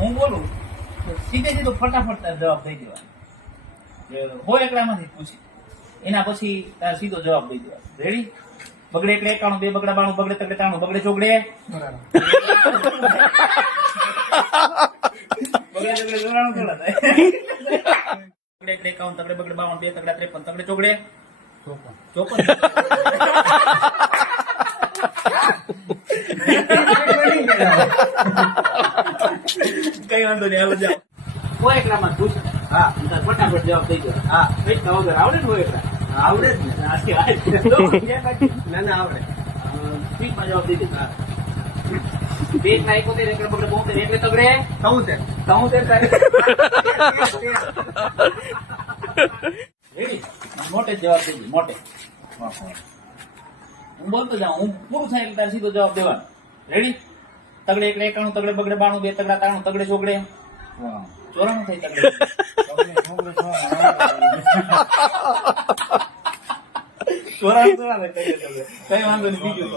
હું બોલું તો સીધે સીધો ફટાફટ તારે જવાબ દઈ દેવાનો. હોય એકડામાંથી પૂછી એના પછી તારે સીધો જવાબ દઈ દેવાનો. રેડી? બગડે એકડે 91, બે બગડા 92, બગડે તગડે 93, બગડે ચોગડે બગડે તગડે 94 થોડા થાય. બગડે એકડે 51, તગડે બગડે 52, બે તગડા 53, તગડે ચોગડે 54. કઈ વાંધો નહીં, હાલો જાઓ. હોય એકડામાં પૂછ. હા, ફટાફટ જવાબ દઈ દો. હા, એટલા વગર આવડે ને? હોય એકડા આવડે જ ને. ના આવડે. સ્પીડમાં જવાબ દઈ દો. બે ના 71, એકડે બગડે 72, એટલે તગડે 73. રેડી? મોટે જ જવાબ દઈ દો, મોટે. હું બોલતો જાઉં, હું પૂરું થાય એટલે તારે સીધો જવાબ દેવાનો. રેડી? તગડે એકડે 91, તગડે બગડે 92, બે તગડા 93, તગડે ચોગડે 94 થાય. તગડે ચોરાણું કઈ વાંધો નહીં. બીજું